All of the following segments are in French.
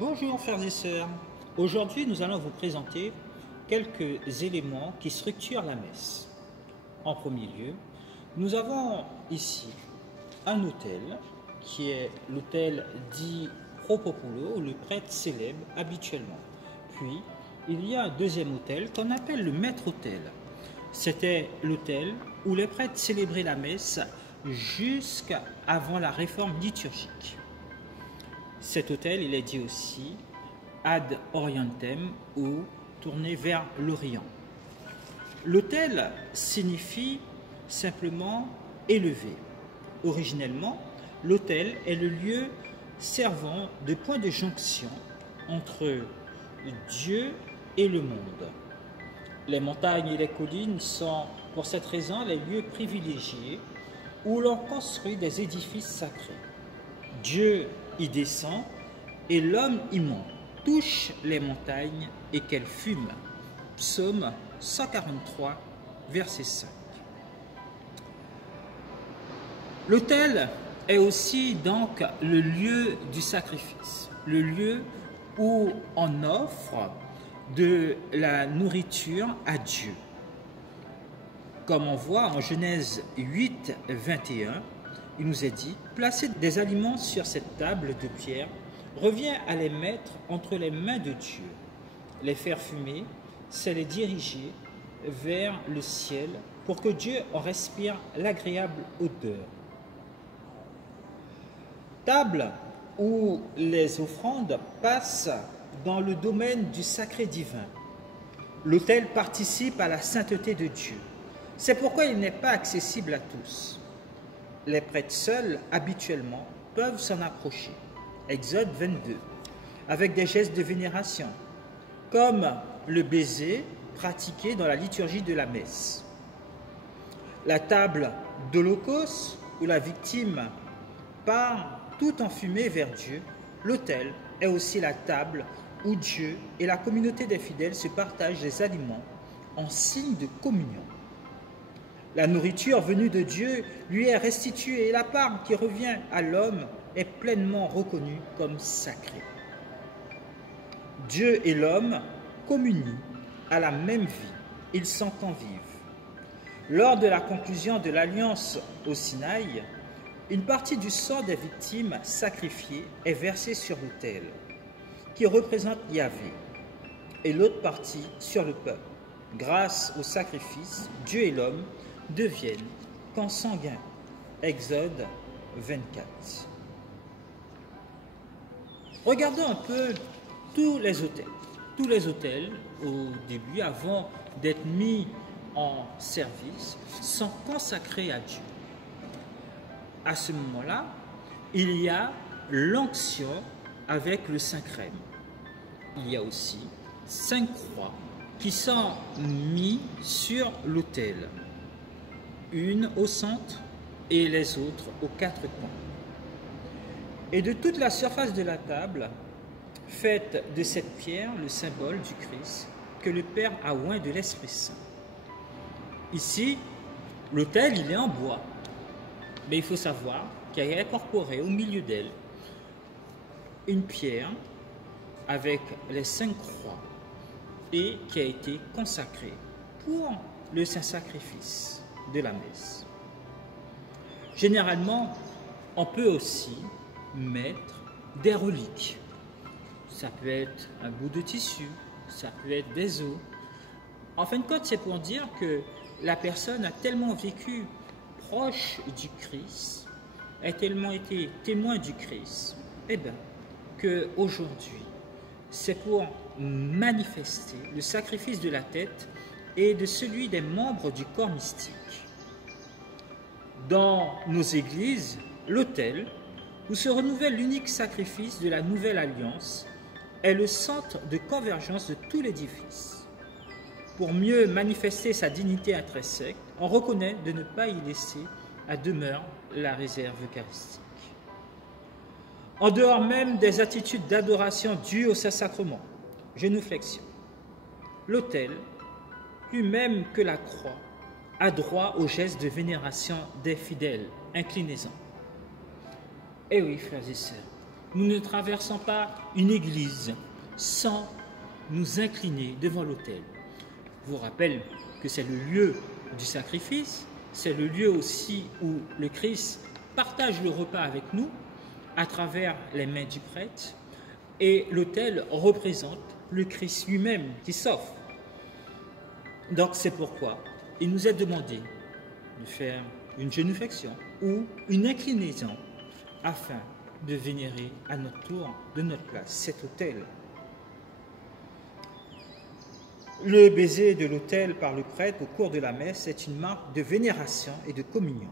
Bonjour frères et sœurs, aujourd'hui nous allons vous présenter quelques éléments qui structurent la messe. En premier lieu, nous avons ici un autel qui est l'autel dit Propopoulo où le prêtre célèbre habituellement. Puis il y a un deuxième autel qu'on appelle le maître-autel. C'était l'autel où les prêtres célébraient la messe jusqu'avant la réforme liturgique. Cet autel, il est dit aussi ad orientem ou tourné vers l'Orient. L'autel signifie simplement élevé. Originellement, l'autel est le lieu servant de point de jonction entre Dieu et le monde. Les montagnes et les collines sont pour cette raison les lieux privilégiés où l'on construit des édifices sacrés. Dieu y descend et l'homme y monte, touche les montagnes et qu'elles fument. Psaume 143, verset 5. L'autel est aussi donc le lieu du sacrifice, le lieu où on offre de la nourriture à Dieu. Comme on voit en Genèse 8, 21, il nous est dit « Placer des aliments sur cette table de pierre revient à les mettre entre les mains de Dieu. Les faire fumer, c'est les diriger vers le ciel pour que Dieu en respire l'agréable odeur. » Table où les offrandes passent dans le domaine du sacré divin. L'autel participe à la sainteté de Dieu. C'est pourquoi il n'est pas accessible à tous. Les prêtres seuls, habituellement, peuvent s'en approcher. Exode 22, avec des gestes de vénération, comme le baiser pratiqué dans la liturgie de la messe. La table d'Holocauste, où la victime part tout enfumée vers Dieu, l'autel est aussi la table où Dieu et la communauté des fidèles se partagent les aliments en signe de communion. La nourriture venue de Dieu lui est restituée et la part qui revient à l'homme est pleinement reconnue comme sacrée. Dieu et l'homme communient à la même vie, ils s'en convivent. Lors de la conclusion de l'alliance au Sinaï, une partie du sang des victimes sacrifiées est versée sur l'autel, qui représente Yahvé, et l'autre partie sur le peuple. Grâce au sacrifice, Dieu et l'homme deviennent consanguins. Exode 24. Regardons un peu tous les autels. Tous les autels, au début, avant d'être mis en service, sont consacrés à Dieu. À ce moment-là, il y a l'onction avec le Saint-Crème. Il y a aussi 5 croix qui sont mises sur l'autel. Une au centre et les autres aux 4 coins. Et de toute la surface de la table, faites de cette pierre le symbole du Christ que le Père a oint de l'Esprit Saint. Ici, l'autel, il est en bois, mais il faut savoir qu'il y a incorporé au milieu d'elle une pierre avec les 5 croix et qui a été consacrée pour le saint sacrifice de la messe. Généralement, on peut aussi mettre des reliques. Ça peut être un bout de tissu, ça peut être des os. En fin de compte, c'est pour dire que la personne a tellement vécu proche du Christ, a tellement été témoin du Christ, qu'aujourd'hui, c'est pour manifester le sacrifice de la tête et de celui des membres du corps mystique. Dans nos églises, l'autel, où se renouvelle l'unique sacrifice de la nouvelle alliance, est le centre de convergence de tout l'édifice. Pour mieux manifester sa dignité intrinsèque, on reconnaît de ne pas y laisser à demeure la réserve eucharistique. En dehors même des attitudes d'adoration dues au Saint-Sacrement, génuflexion, l'autel, plus même que la croix, a droit au geste de vénération des fidèles, inclinaison. Eh oui, frères et sœurs, Nous ne traversons pas une église sans nous incliner devant l'autel. Je vous rappelle que c'est le lieu du sacrifice, c'est le lieu aussi où le Christ partage le repas avec nous à travers les mains du prêtre, et l'autel représente le Christ lui-même qui s'offre. Donc c'est pourquoi il nous est demandé de faire une génuflexion ou une inclinaison afin de vénérer à notre tour, de notre place, cet autel. Le baiser de l'autel par le prêtre au cours de la messe est une marque de vénération et de communion.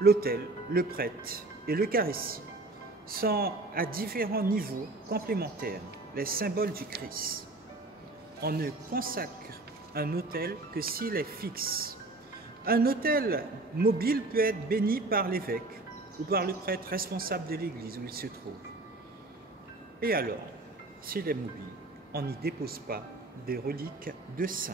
L'autel, le prêtre et l'Eucharistie sont à différents niveaux complémentaires, les symboles du Christ. On ne consacre un autel que s'il est fixe. Un autel mobile peut être béni par l'évêque ou par le prêtre responsable de l'église où il se trouve. Et alors, s'il est mobile, on n'y dépose pas des reliques de saints.